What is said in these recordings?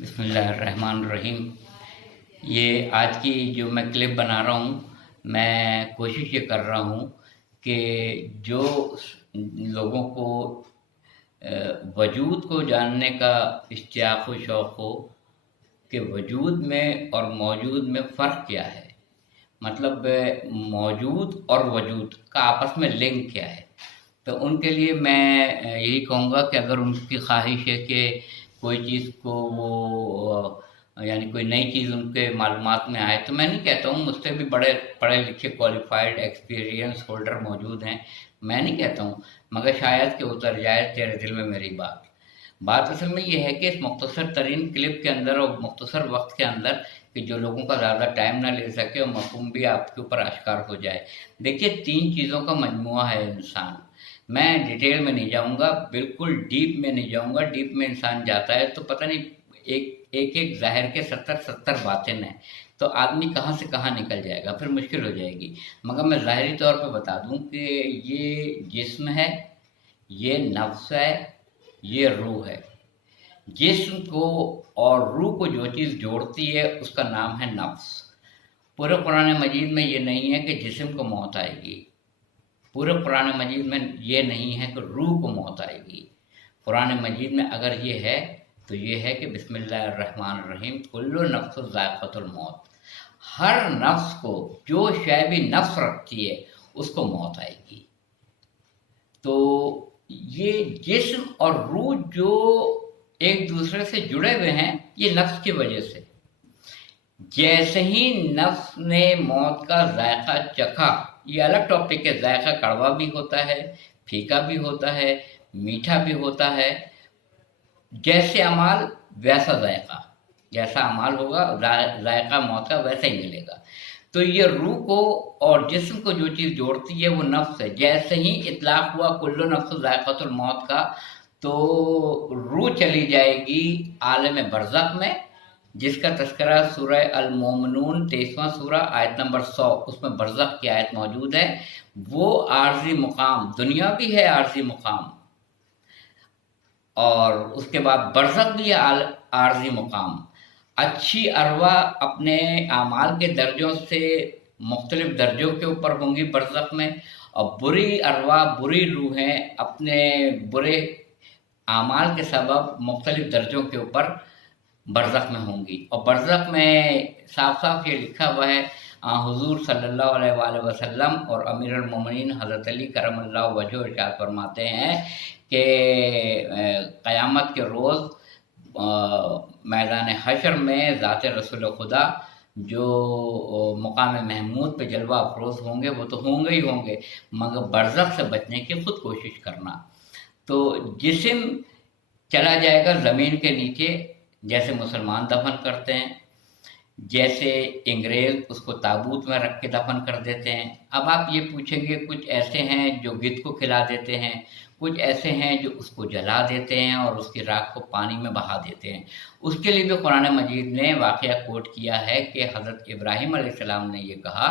बिस्मिल्लाहिर्रहमानिर्रहीम। ये आज की जो मैं क्लिप बना रहा हूँ, मैं कोशिश ये कर रहा हूँ कि जो लोगों को वजूद को जानने का इश्तियाक़ व शौक़ हो कि वजूद में और मौजूद में फ़र्क क्या है, मतलब मौजूद और वजूद का आपस में लिंक क्या है। तो उनके लिए मैं यही कहूँगा कि अगर उनकी ख्वाहिश है कि कोई चीज़ को वो यानी कोई नई चीज़ उनके मालूमात में आए, तो मैं नहीं कहता हूँ, मुझसे भी बड़े पढ़े लिखे क्वालिफाइड एक्सपीरियंस होल्डर मौजूद हैं, मैं नहीं कहता हूँ, मगर शायद कि उतर जाए तेरे दिल में मेरी बात। बात असल में ये है कि इस मुख्तसर तरीन क्लिप के अंदर और मुख्तसर वक्त के अंदर कि जो लोगों का ज़्यादा टाइम ना ले सके और मफ़हूम भी आपके ऊपर आश्कार हो जाए। देखिए, 3 चीज़ों का मजमुआ है इंसान। मैं डिटेल में नहीं जाऊंगा, बिल्कुल डीप में नहीं जाऊंगा। डीप में इंसान जाता है तो पता नहीं एक ज़ाहिर के 70 बातें हैं, तो आदमी कहाँ से कहाँ निकल जाएगा, फिर मुश्किल हो जाएगी। मगर मैं ज़ाहिरी तौर पे बता दूं कि ये जिस्म है, ये नफ्स है, ये रूह है। जिस्म को और रूह को जो चीज़ जोड़ती है उसका नाम है नफ्स। पूरे कुरान मजीद में ये नहीं है कि जिस्म को मौत आएगी, पूरे कुरान मजीद में ये नहीं है कि रूह को मौत आएगी। कुरान मजीद में अगर ये है तो ये है कि बिस्मिल्लाहिर्रहमानिर्रहीम, कुल्लु नफ्सुन ज़ाइक़तुल मौत। हर नफ्स को, जो शय भी नफ्स रखती है उसको मौत आएगी। तो ये जिस्म और रूह जो एक दूसरे से जुड़े हुए हैं, ये नफ्स की वजह से। जैसे ही नफ्स ने मौत का जायका चखा, ये अलग टॉपिक है, जायका कड़वा भी होता है, फीका भी होता है, मीठा भी होता है। जैसे अमाल वैसा जायका, जैसा अमाल होगा जायका मौत का वैसा ही मिलेगा। तो ये रूह को और जिस्म को जो चीज़ जोड़ती है वो नफ्स है। जैसे ही इतलाक हुआ कुल्लु नफ्स जायक़तुल मौत का, तो रूह चली जाएगी आलम बरज़ख में, जिसका तस्करा सूरह अल-मोमिनून 23वां सूरा आयत नंबर 100, उसमें बरज़ख की आयत मौजूद है। वो आर्जी मुकाम, दुनिया भी है आर्जी मुकाम, और उसके बाद बरज़ख भी है आर्जी मुकाम। अच्छी अरवा अपने आमाल के दर्जों से मुख्तलिफ दर्जों के ऊपर होंगी बरज़ख में, और बुरी अरवा, बुरी रूहें अपने बुरे आमाल के सबब मुख्तलिफ दर्जों के ऊपर बरज़ख में होंगी। और बरज़ख में साफ साफ ये लिखा हुआ है, हुज़ूर सल्लल्लाहु अलैहि वसल्लम और अमीरुल मोमिनीन हज़रत अली करमल्लाहु वजहहु इरशाद फरमाते हैं कि क़यामत के रोज़ मैदान हशर में ज़ात रसूल खुदा जो मुकाम महमूद पे जलवा अफरोज़ होंगे, वो तो होंगे ही होंगे, मगर बरज़ख से बचने की खुद कोशिश करना। तो जिस्म चला जाएगा ज़मीन के नीचे, जैसे मुसलमान दफन करते हैं, जैसे अंग्रेज़ उसको ताबूत में रख के दफन कर देते हैं। अब आप ये पूछेंगे, कुछ ऐसे हैं जो गिद्ध को खिला देते हैं, कुछ ऐसे हैं जो उसको जला देते हैं और उसकी राख को पानी में बहा देते हैं। उसके लिए भी कुरान मजीद ने वाक़या कोट किया है कि हज़रत इब्राहीम अलैहिस्सलाम ने ये कहा,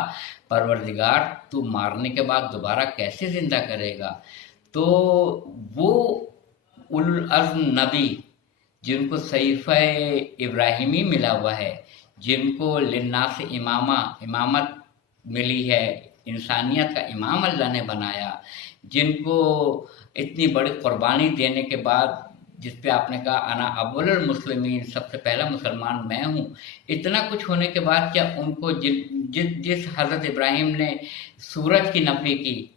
परवरदिगार तू मारने के बाद दोबारा कैसे ज़िंदा करेगा। तो वो उल अज़्म नबी जिनको सहीफ़ा इब्राहिमी मिला हुआ है, जिनको लिन्नास इमामत मिली है, इंसानियत का इमाम अल्लाह ने बनाया, जिनको इतनी बड़ी कुर्बानी देने के बाद, जिस पे आपने कहा अना अव्वलुल मुस्लिमीन, सबसे पहला मुसलमान मैं हूँ, इतना कुछ होने के बाद क्या उनको जिस हज़रत इब्राहिम ने सूरज की नफ़ी की,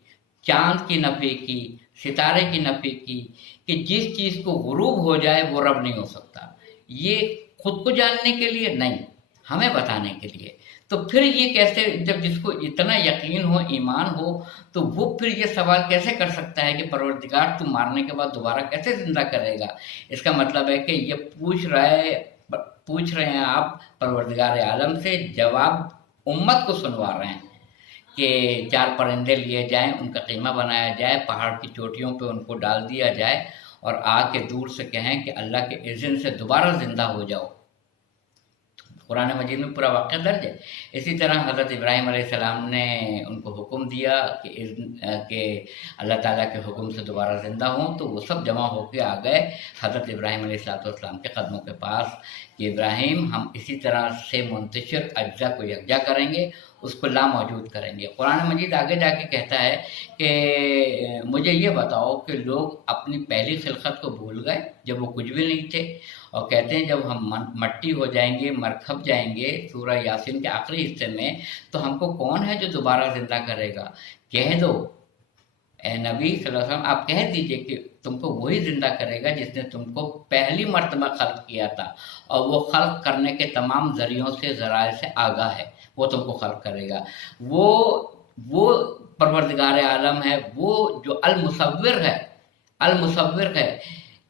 चाँद की नफ़ी की, सितारे की नफ़ी की, कि जिस चीज़ को गुरूब हो जाए वो रब नहीं हो सकता, ये खुद को जानने के लिए नहीं, हमें बताने के लिए। तो फिर ये कैसे, जब जिसको इतना यकीन हो, ईमान हो, तो वो फिर ये सवाल कैसे कर सकता है कि परवरदिगार तू मारने के बाद दोबारा कैसे ज़िंदा करेगा। इसका मतलब है कि ये पूछ रहे हैं आप परवरदिगार आलम से, जवाब उम्मत को सुनवा रहे हैं कि 4 परिंदे लिए जाएं, उनका कीमा बनाया जाए, पहाड़ की चोटियों पे उनको डाल दिया जाए और आके दूर से कहें कि अल्लाह के इज़्न से दोबारा ज़िंदा हो जाओ। कुरान मजीद में पूरा वाक़या दर्ज है। इसी तरह हज़रत इब्राहीम अलैहिस्सलाम ने उनको हुक्म दिया कि अल्लाह ताला के हुक्म से दोबारा ज़िंदा हों, तो वो सब जमा होकर आ गए हज़रत इब्राहीम अलैहिस्सलाम के कदमों के पास कि इब्राहीम, हम इसी तरह से मुंतशिर अज्जा को यकजा करेंगे, उसको लामौजूद करेंगे। कुरान मजीद आगे जाके कहता है कि मुझे ये बताओ कि लोग अपनी पहली खिलकत को भूल गए जब वो कुछ भी नहीं थे, और कहते हैं जब हम मट्टी हो जाएंगे, मरखप जाएंगे, सूरह यासीन के आखिरी हिस्से में, तो हमको कौन है जो दोबारा जिंदा करेगा? कह दो ए नबी सल्लल्लाहु अलैहि वसल्लम, आप कह दीजिए कि तुमको वही जिंदा करेगा जिसने तुमको पहली मर्तबा खल्क किया था, और वो खल्क करने के तमाम जरियों से, ज़राए से आगाह है, वो तुमको खल्क करेगा। वो परवरदिगार आलम है, वो जो अल मुसव्विर है।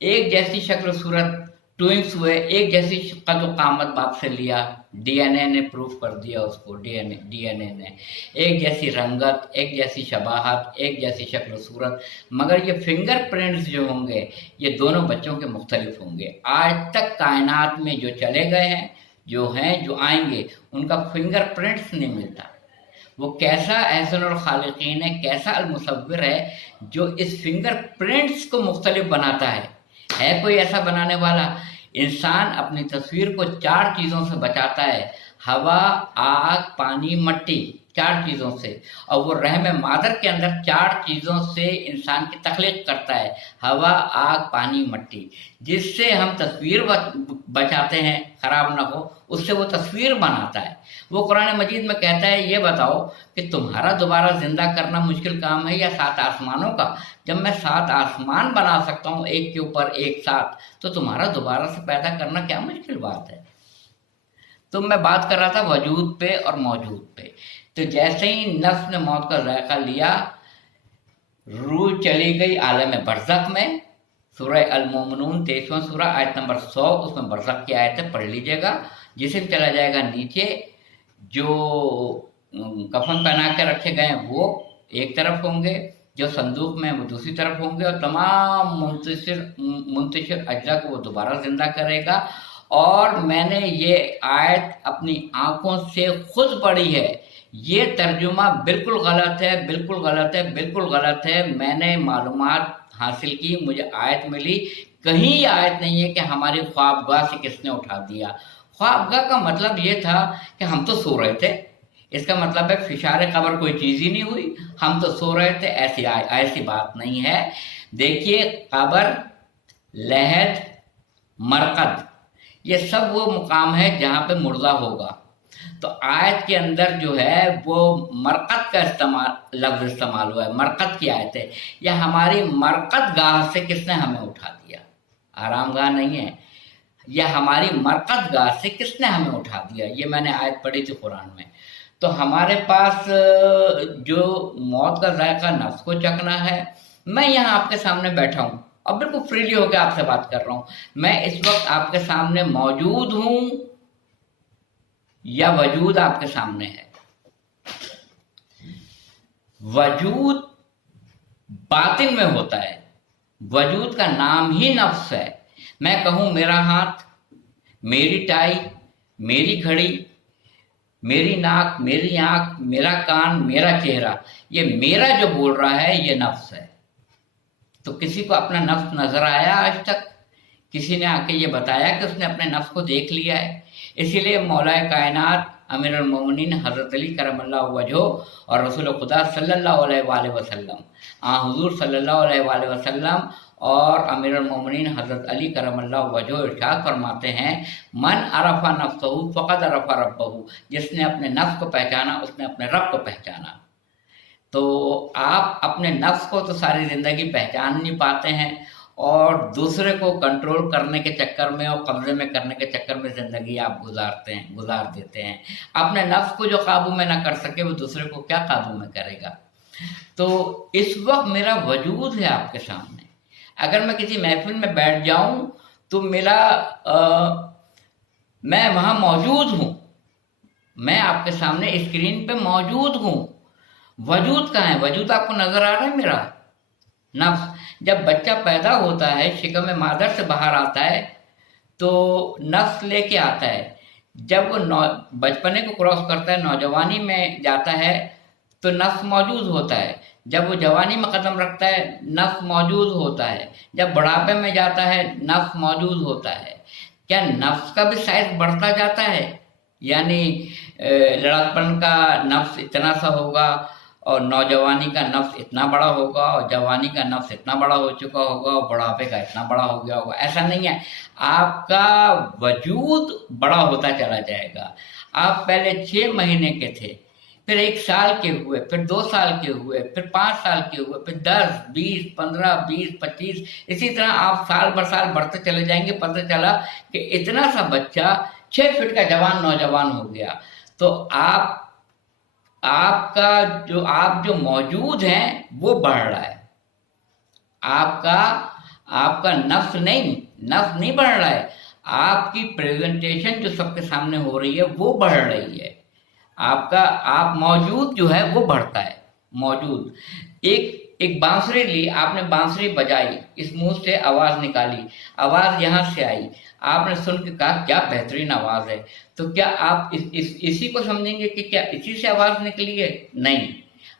एक जैसी शक्ल सूरत, ट्विंस हुए, एक जैसी कद कामत बाप से लिया, डीएनए ने प्रूफ कर दिया उसको, डीएनए ने एक जैसी रंगत, एक जैसी शबाहत, एक जैसी शक्ल सूरत, मगर ये फिंगर प्रिंट्स जो होंगे ये दोनों बच्चों के मुख्तलिफ होंगे। आज तक कायनात में जो चले गए हैं, जो आएंगे, उनका फिंगर प्रिंट्स नहीं मिलता। वो कैसा अहसनुल खालिकीन है, कैसा अल मुसव्विर है जो इस फिंगर प्रिंट्स को मुख्तलिफ बनाता है कोई ऐसा बनाने वाला? इंसान अपनी तस्वीर को 4 चीज़ों से बचाता है, हवा, आग, पानी, मट्टी, 4 चीज़ों से, और वो रहम मादर के अंदर 4 चीज़ों से इंसान की तख्लीक करता है, हवा, आग, पानी, मट्टी, जिससे हम तस्वीर बचाते हैं ख़राब ना हो, उससे वो तस्वीर बनाता है। वो कुरान मजीद में कहता है, ये बताओ कि तुम्हारा दोबारा ज़िंदा करना मुश्किल काम है या 7 आसमानों का? जब मैं 7 आसमान बना सकता हूँ एक के ऊपर एक साथ, तो तुम्हारा दोबारा से पैदा करना क्या मुश्किल बात है? तो मैं बात कर रहा था वजूद पे और मौजूद पे। तो जैसे ही नफ्स ने मौत का जायका लिया, रूह चली गई आलम बरज़ख में। सूरह अल-मोमिनून 23वां सूरा आयत नंबर 100, उसमें बरज़ख की आयत है, पढ़ लीजिएगा। जिस्म चला जाएगा नीचे, जो कफन पहना के रखे गए हैं वो एक तरफ होंगे, जो संदूक में वो दूसरी तरफ होंगे, और तमाम मुंतशिर अज्जा को वो दोबारा जिंदा करेगा। और मैंने ये आयत अपनी आंखों से खुद पढ़ी है। ये तर्जुमा बिल्कुल गलत है। मैंने मालूमात हासिल की, मुझे आयत मिली, कहीं आयत नहीं है कि हमारी ख्वाबगाह से किसने उठा दिया। ख्वाबगाह का मतलब ये था कि हम तो सो रहे थे, इसका मतलब है फिशार कब्र कोई चीज़ ही नहीं हुई, हम तो सो रहे थे, ऐसी बात नहीं है। देखिए, कब्र, लहद, मरकद, ये सब वो मुकाम है जहाँ पे मुर्दा होगा। तो आयत के अंदर जो है वो मरकत का लफ्ज़ इस्तेमाल हुआ है, मरकत की आयत है। या हमारी मरकत गाह से किसने हमें उठा दिया? आराम गाह नहीं है, या हमारी मरकत गाह से किसने हमें उठा दिया? ये मैंने आयत पढ़ी थी कुरान में। तो हमारे पास जो मौत का जायका नफ्स को चखना है, मैं यहाँ आपके सामने बैठा हूँ और बिल्कुल फ्रीली होकर आपसे बात कर रहा हूँ। मैं इस वक्त आपके सामने मौजूद हूँ या वजूद आपके सामने है? वजूद बातिन में होता है, वजूद का नाम ही नफ्स है। मैं कहूँ मेरा हाथ, मेरी टाई, मेरी घड़ी, मेरी नाक, मेरी आंख, मेरा कान, मेरा चेहरा, ये मेरा जो बोल रहा है ये नफ्स है। तो किसी को अपना नफ्स नजर आया आज तक? किसी ने आके ये बताया कि उसने अपने नफ्स को देख लिया है? इसीलिए मौलाए कायनात अमीरुल मोमिनीन हज़रत अली करमल्लाहु वजह और रसूल खुदा सल्लल्लाहु अलैहि वसल्लम, हुजूर सल्लल्लाहु अलैहि वसल्लम और अमीरुल मोमिनीन हज़रत अली करमल्लाहु वजह इरशाद फरमाते हैं, मन अरफा नफ्सहु फ़क़द अरफा रब्बहु, जिसने अपने नफ्स को पहचाना उसने अपने रब को पहचाना। तो आप अपने नफ्स को तो सारी ज़िंदगी पहचान नहीं पाते हैं, और दूसरे को कंट्रोल करने के चक्कर में और कब्जे में करने के चक्कर में ज़िंदगी आप गुजार देते हैं। अपने नफ्स को जो काबू में ना कर सके वो दूसरे को क्या काबू में करेगा? तो इस वक्त मेरा वजूद है आपके सामने। अगर मैं किसी महफिल में बैठ जाऊं तो मैं वहाँ मौजूद हूँ, मैं आपके सामने स्क्रीन पे मौजूद हूँ। वजूद कहाँ है? वजूद आपको नजर आ रहा है मेरा? नफ्स जब बच्चा पैदा होता है, शिकम मादर से बाहर आता है, तो नफ्स लेके आता है जब वो बचपने को क्रॉस करता है, नौजवानी में जाता है, तो नफ्स मौजूद होता है। जब वो जवानी में कदम रखता है, नफ्स मौजूद होता है। जब बुढ़ापे में जाता है, नफ्स मौजूद होता है। क्या नफ्स का भी साइज बढ़ता जाता है? यानी लड़कपन का नफ्स इतना सा होगा, और नौजवानी का नफ्स इतना बड़ा होगा, और जवानी का नफ्स इतना बड़ा हो चुका होगा, और बुढ़ापे का इतना बड़ा हो गया होगा। ऐसा नहीं है। आपका वजूद बड़ा होता चला जाएगा। आप पहले 6 महीने के थे, फिर 1 साल के हुए, फिर 2 साल के हुए, फिर 5 साल के हुए, फिर 10, 20, 15, 20, 25, इसी तरह आप साल बर साल बढ़ते चले जाएंगे। पता चला कि इतना सा बच्चा 6 फीट का जवान नौजवान हो गया। तो आप जो मौजूद हैं वो बढ़ रहा है। आपका आपका नफ्स नहीं बढ़ रहा है। आपकी प्रेजेंटेशन जो सबके सामने हो रही है वो बढ़ रही है। आप मौजूद जो है वो बढ़ता है। मौजूद, एक एक बांसुरी ली आपने, बांसुरी बजाई, इस मुंह से आवाज निकाली, आवाज यहाँ से आई, आपने सुन के कहा क्या बेहतरीन आवाज है। तो क्या आप इसी को समझेंगे कि क्या इसी से आवाज निकली है? नहीं,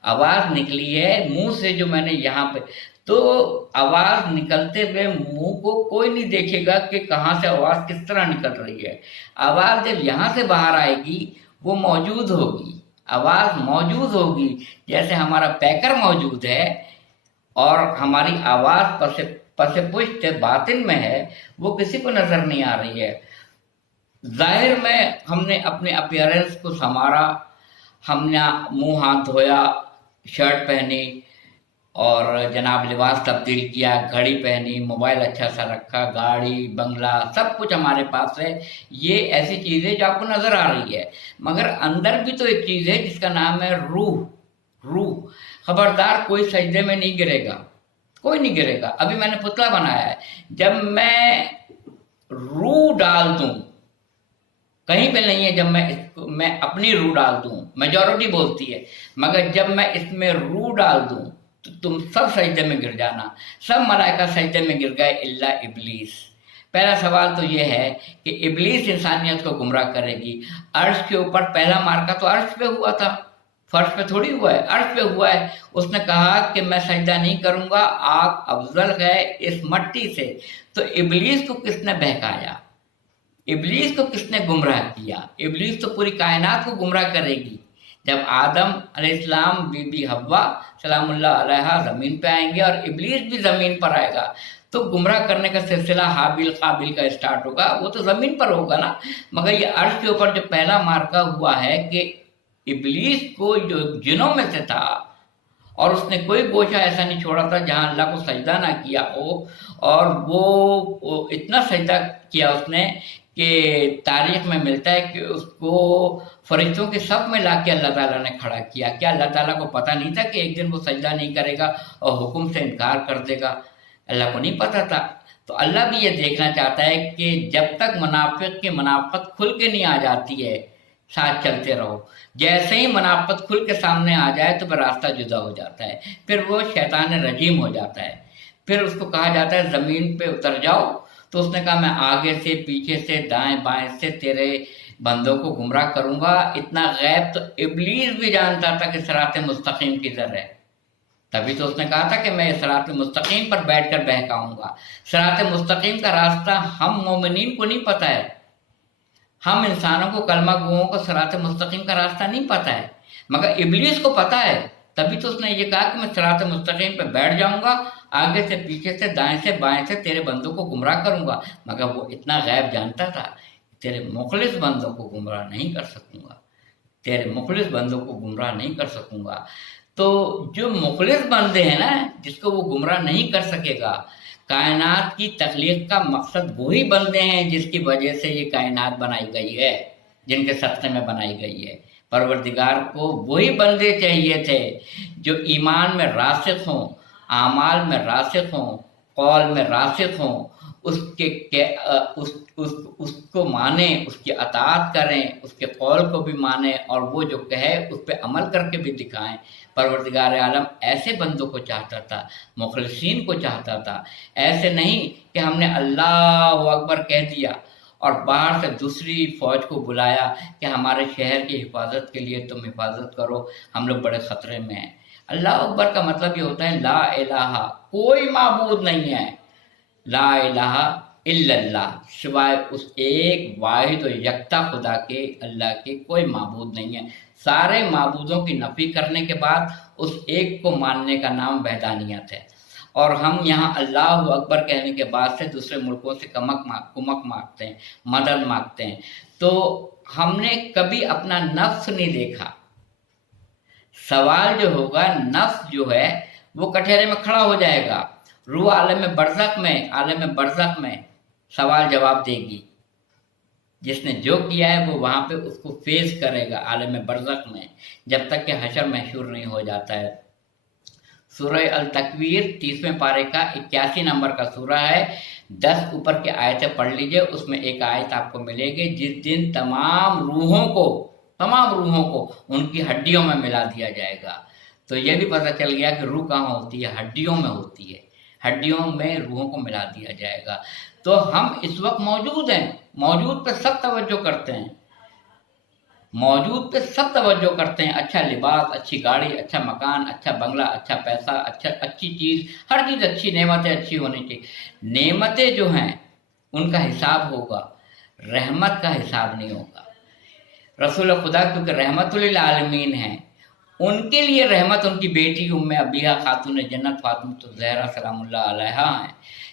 आवाज निकली है मुंह से, जो मैंने यहाँ पे। तो आवाज निकलते हुए मुंह को कोई नहीं देखेगा कि कहाँ से आवाज किस तरह निकल रही है। आवाज जब यहाँ से बाहर आएगी वो मौजूद होगी, आवाज मौजूद होगी। जैसे हमारा पैकर मौजूद है और हमारी आवाज पसे पुष्ट बातिन में है, वो किसी को नजर नहीं आ रही है। जाहिर में हमने अपने अपीयरेंस को संवारा, हमने मुंह हाथ धोया, शर्ट पहनी और जनाब लिबास तब्दील किया, घड़ी पहनी, मोबाइल अच्छा सा रखा, गाड़ी बंगला सब कुछ हमारे पास है। ये ऐसी चीज़ है जो आपको नज़र आ रही है, मगर अंदर भी तो एक चीज़ है जिसका नाम है रूह। खबरदार कोई सजदे में नहीं गिरेगा, कोई नहीं गिरेगा। अभी मैंने पुतला बनाया है, जब मैं रूह डाल दूं, कहीं पे नहीं है, जब मैं अपनी रूह डाल दूं, मेजॉरिटी बोलती है, मगर जब मैं इसमें रूह डाल दूं तो तुम सब सजदे में गिर जाना। सब मलाइका सजदे में गिर गए इल्ला इबलीस। पहला सवाल तो ये है कि इबलीस इंसानियत को गुमराह करेगी। अर्श के ऊपर पहला मार्का तो अर्श पे हुआ था, फर्श पे थोड़ी हुआ है, अर्श पे हुआ है। उसने कहा कि मैं सजदा नहीं करूंगा, आप अफजल है इस मट्टी से। तो इबलीस को किसने बहकाया? इबलीस को किसने गुमराह किया? इबलीस तो पूरी कायनात को गुमराह करेगी। जब आदम अलैहिस्सलाम, बीबी हव्वा सलामुल्लाह अलैहा जमीन पे आएंगे और इबलीस भी जमीन पर आएगा, तो गुमराह करने का सिलसिला हाबिल काबिल का स्टार्ट होगा। वो तो जमीन पर होगा ना, मगर ये अर्श के ऊपर जो पहला मार्का हुआ है कि इबलीस को, जो जिनों में से था, और उसने कोई गोशा ऐसा नहीं छोड़ा था जहां अल्लाह को सजदा ना किया हो। और वो इतना सजदा किया उसने कि तारीख में मिलता है कि उसको फरिश्तों के सब में लाके अल्लाह ताला ने खड़ा किया। क्या अल्लाह ताला को पता नहीं था कि एक दिन वो सजदा नहीं करेगा और हुक्म से इनकार कर देगा? अल्लाह को नहीं पता था। तो अल्लाह भी ये देखना चाहता है कि जब तक मुनाफिक की मुनाफत खुल के नहीं आ जाती है, साथ चलते रहो। जैसे ही मुनाफत खुल के सामने आ जाए तो फिर रास्ता जुदा हो जाता है, फिर वो शैतान रजीम हो जाता है। फिर उसको कहा जाता है ज़मीन पे उतर जाओ। तो उसने कहा मैं आगे से, पीछे से, दाएं बाएं से तेरे बंदों को गुमराह करूंगा। इतना गैब तो इबलीस भी जानता था कि सिरात मुस्तकीम किधर है। तभी तो उसने कहा था कि मैं सिरात मुस्तकीम पर बैठकर बहकाऊंगा। सिरात मुस्तकीम का रास्ता हम मोमिनीन को नहीं पता है, हम इंसानों को, कलमा गुओं को सिरात मुस्तकीम का रास्ता नहीं पता है, मगर इबलीस को पता है। तभी तो उसने ये कहा कि मैं सिरात मुस्तकीम पे बैठ जाऊंगा, आगे से, पीछे से, दाएं से, बाएं से तेरे बंदों को गुमराह करूंगा। मगर वो इतना गैब जानता था, तेरे मुखलिस बंदों को गुमराह नहीं कर सकूंगा, तेरे मुखलिस बंदों को गुमराह नहीं कर सकूंगा। तो जो मुखलिस बंदे हैं ना, जिसको वो गुमराह नहीं कर सकेगा, कायनात की तख्लीक का मकसद वही बंदे हैं जिसकी वजह से ये कायनात बनाई गई है, जिनके सत्ते में बनाई गई है। परवरदिगार को वही बंदे चाहिए थे जो ईमान में रासिख हों, आमाल में रासिख हों, कौल में रासिख हों, उसको माने, उसकी अताअत करें, उसके कौल को भी माने और वो जो कहे उस पर अमल करके भी दिखाएं। परवरदिगार आलम ऐसे बंदों को चाहता था, मुखलिसीन को चाहता था। ऐसे नहीं कि हमने अल्लाह अकबर कह दिया اور باہر سے دوسری فوج کو بلایا کہ ہمارے شہر کی حفاظت کے لیے تم حفاظت کرو، ہم لوگ بڑے خطرے میں ہیں۔ اللہ اکبر کا مطلب یہ ہوتا ہے لا الہ، کوئی معبود نہیں ہے، لا الہ الا اللہ، سوائے اس ایک واحد و یکتا خدا کے، اللہ کے کوئی معبود نہیں ہے۔ سارے معبودوں کی نفی کرنے کے بعد اس ایک کو ماننے کا نام وحدانیت ہے۔ اور ہم یہاں اللہ اکبر کہنے کے بعد سے دوسرے ملکوں سے کمک مانگتے ہیں، مدد مانگتے ہیں، تو ہم نے کبھی اپنا نفس نہیں دیکھا۔ سوال جو ہوگا، نفس جو ہے وہ کٹہرے میں کھڑا ہو جائے گا، روح عالم برزخ میں سوال جواب دے گی۔ جس نے جو کیا ہے وہ وہاں پہ اس کو فیس کرے گا عالم برزخ میں، جب تک کہ حشر محشور نہیں ہو جاتا ہے۔ سورہ التکویر 30ویں پارے کا 81 نمبر کا سورہ ہے، 10 اوپر کی آیتیں پڑھ لیجئے، اس میں ایک آیت آپ کو ملے گی، جس دن تمام روحوں کو ان کی ہڈیوں میں ملا دیا جائے گا۔ تو یہ بھی پتہ چل گیا کہ روح کہاں ہوتی ہے، ہڈیوں میں ہوتی ہے، ہڈیوں میں روحوں کو ملا دیا جائے گا۔ تو ہم اس وقت موجود ہیں، موجود پہ سب توجہ کرتے ہیں، اچھا لباس، اچھی گاڑی، اچھا مکان، اچھا بنگلہ، اچھا پیسہ، اچھی چیز، ہر چیز اچھی، نعمتیں اچھی ہونی چاہیے۔ نعمتیں جو ہیں ان کا حساب ہوگا، رحمت کا حساب نہیں ہوگا۔ رسول خدا کیونکہ رحمت للعالمین ہیں، ان کے لیے رحمت ان کی بیٹی ام ابیہ خاتون جنت فاطمہ الزہرا سلام اللہ علیہا ہیں۔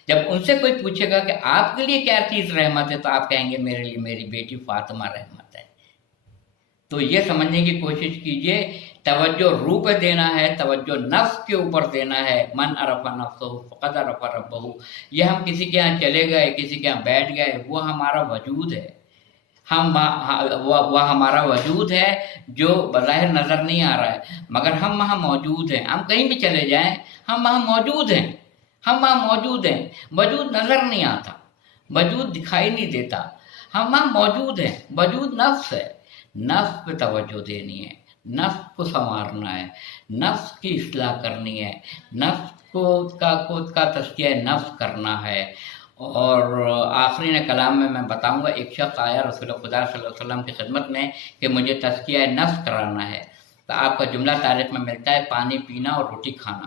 جب ان سے کوئی پوچھے گا کہ آپ کے لیے کیا چیز رحمت ہے، تو آپ کہیں گے میرے لیے میری بیٹی فاطمہ رحمت ہے۔ تو یہ سمجھنے کی کوشش کیجئے، توجہ روح پہ دینا ہے، توجہ نفس کے اوپر دینا ہے۔ من عرف نفسہ فقد عرف ربہ۔ یہ ہم کسی کے ہاں چلے گئے، کسی کے ہاں بیٹھ گئے، وہ ہمارا وجود ہے، وہ ہمارا وجود ہے جو بظاہر نظر نہیں آ رہا ہے، مگر ہم وہاں موجود ہیں۔ ہم کہیں بھی چلے جائیں، ہم وہاں موجود ہیں، وجود نظر نہیں آتا، وجود دکھائی نہیں دیتا، ہم وہاں موجود ہیں۔ وجود نفس ہے، نفس پہ توجہ دینی ہے، نفس کو سنوارنا ہے، نفس کی اصلاح کرنی ہے، نفس کا تزکیہ نفس کرنا ہے۔ اور آخری کلام میں بتاؤں گا، ایک شخص آیا رسول خدا صلی اللہ علیہ وسلم کی خدمت میں کہ مجھے تزکیہ نفس کرانا ہے، تو آپ کا جملہ تاریخ میں ملتا ہے پانی پینا اور روٹی کھانا،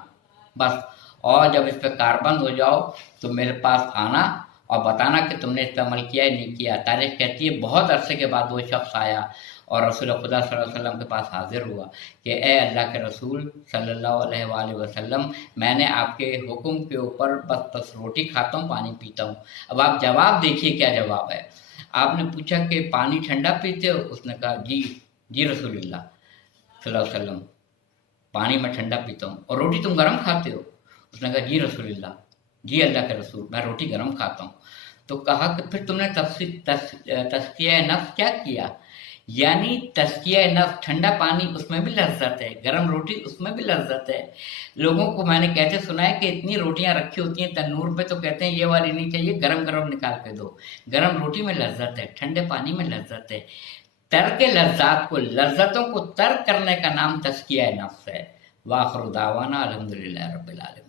بس۔ اور جب اس پہ کاربند ہو جاؤ تو میرے پاس آنا اور بتانا کہ تم نے اس پہ عمل کیا ہے نہیں کیا۔ تاریخ کہتی ہے بہت عرصے کے بعد وہ شخص آیا اور رسول خدا صلی اللہ علیہ وسلم کے پاس حاضر ہوا کہ اے اللہ کے رسول صلی اللہ علیہ وآلہ وسلم، میں نے آپ کے حکم کے اوپر بس روٹی کھاتا ہوں، پانی پیتا ہوں۔ اب آپ جواب دیکھیے کیا جواب ہے۔ آپ نے پوچھا کہ پانی ٹھنڈا پیتے ہو؟ اس نے کہا جی رسول اللہ صلی اللہ علیہ وسلم، پانی میں ٹھنڈا پیتا ہوں۔ اور روٹی تم گرم کھاتے ہو؟ اس نے کہا جی رسول اللہ، جی اللہ کے رسول، میں روٹی گرم کھاتا ہوں۔ تو کہا کہ پھر تم نے تزکیہ نفس کیا کیا؟ یعنی تزکیہ نفس، ٹھنڈا پانی اس میں بھی لذت ہے، گرم روٹی اس میں بھی لذت ہے۔ لوگوں کو میں نے کہتے سنا ہے کہ اتنی روٹیاں رکھی ہوتی ہیں تنور پہ، تو کہتے ہیں یہ والی نہیں چاہیے، گرم گرم نکال کے دو۔ گرم روٹی میں لذت ہے، ٹھنڈے پانی میں لذت ہے۔ ترک لذات کو، لذتوں کو ترک کرنے کا نام تزکیہ نفس ہے۔ وآخر دعوانا الحمدللہ رب العالمین۔